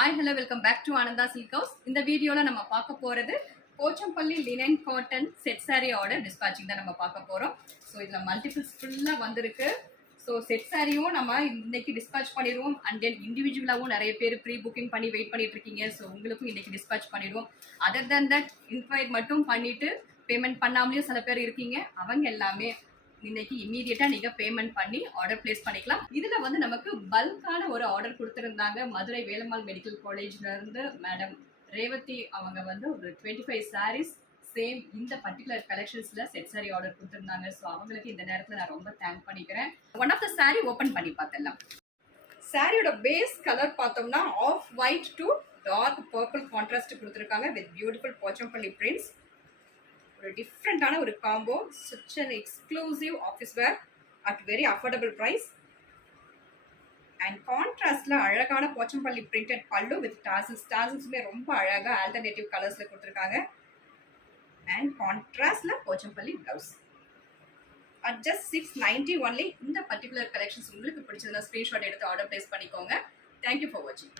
Hi, hello, welcome back to Ananda Silk House. இந்த வீடியோல நம்ம பார்க்க போறது Pochampally linen cotton set saree order dispatching தான் நம்ம பார்க்க போறோம். ஸோ இதுல மல்டிபிள்ஸ் ஃபுல்லா வந்திருக்கு. ஸோ செட் சாரியும் நம்ம இன்னைக்கு டிஸ்பாச் பண்ணிடுவோம். அண்ட் தென் இண்டிவிஜுவலாகவும் நிறைய பேர் ப்ரீ புக்கிங் பண்ணி வெயிட் பண்ணிட்டு இருக்கீங்க. ஸோ உங்களுக்கும் இன்னைக்கு டிஸ்பாச் பண்ணிடுவோம். அதர் தன் தட் இன்வைட் மட்டும் பண்ணிட்டு பேமெண்ட் பண்ணாமலேயும் சில பேர் இருக்கீங்க. அவங்க எல்லாமே இன்னைக்கு இமீடியட்டா நீங்க பேமெண்ட் பண்ணி ஆர்டர் பிளேஸ் பண்ணிக்கலாம். இதுல வந்து நமக்கு பல்கான ஒரு ஆர்டர் கொடுத்திருந்தாங்க. மதுரை வேலம்மாள் மெடிக்கல் காலேஜ்ல இருந்து மேடம் ரேவதி அவங்க வந்து ஒரு 25 sarees சேம் இந்த பர்டிகுலர் கலெக்ஷன்ஸ்ல செட் சாரி ஆர்டர் கொடுத்திருந்தாங்க. ஸோ அவங்களுக்கு இந்த நேரத்தில் நான் ரொம்ப தேங்க் பண்ணிக்கிறேன். One of the saree open பண்ணி பார்த்தலாம். சாரியோட பேஸ் கலர் பார்த்தோம்னா off white to dark purple contrast கொடுத்துருக்காங்க வித் பியூட்டிஃபுல் போச்சம்பள்ளி பிரிண்ட்ஸ். ஒரு டிஃப்ரெண்டான ஒரு combo, such an exclusive office wear at very affordable price. And கான்ட்ராஸ்ட்ல அழகான போச்சம்பள்ளி பிரிண்டட் பல்லு வித் டாசல்ஸுமே ரொம்ப அழகா ஆல்டர்னேட்டிவ் கலர்ஸ்ல கொடுத்துருக்காங்க. And கான்ட்ராஸ்ட்ல Pochampalli blouse at just 690 only. இந்த பர்டிகுலர் கலெக்ஷன்ஸ் உங்களுக்கு பிடிச்சதுன்னா ஸ்கிரீன்ஷாட் எடுத்து ஆர்டர் பிளேஸ் பண்ணிக்கோங்க. தேங்க்யூ ஃபார் வாட்சிங்.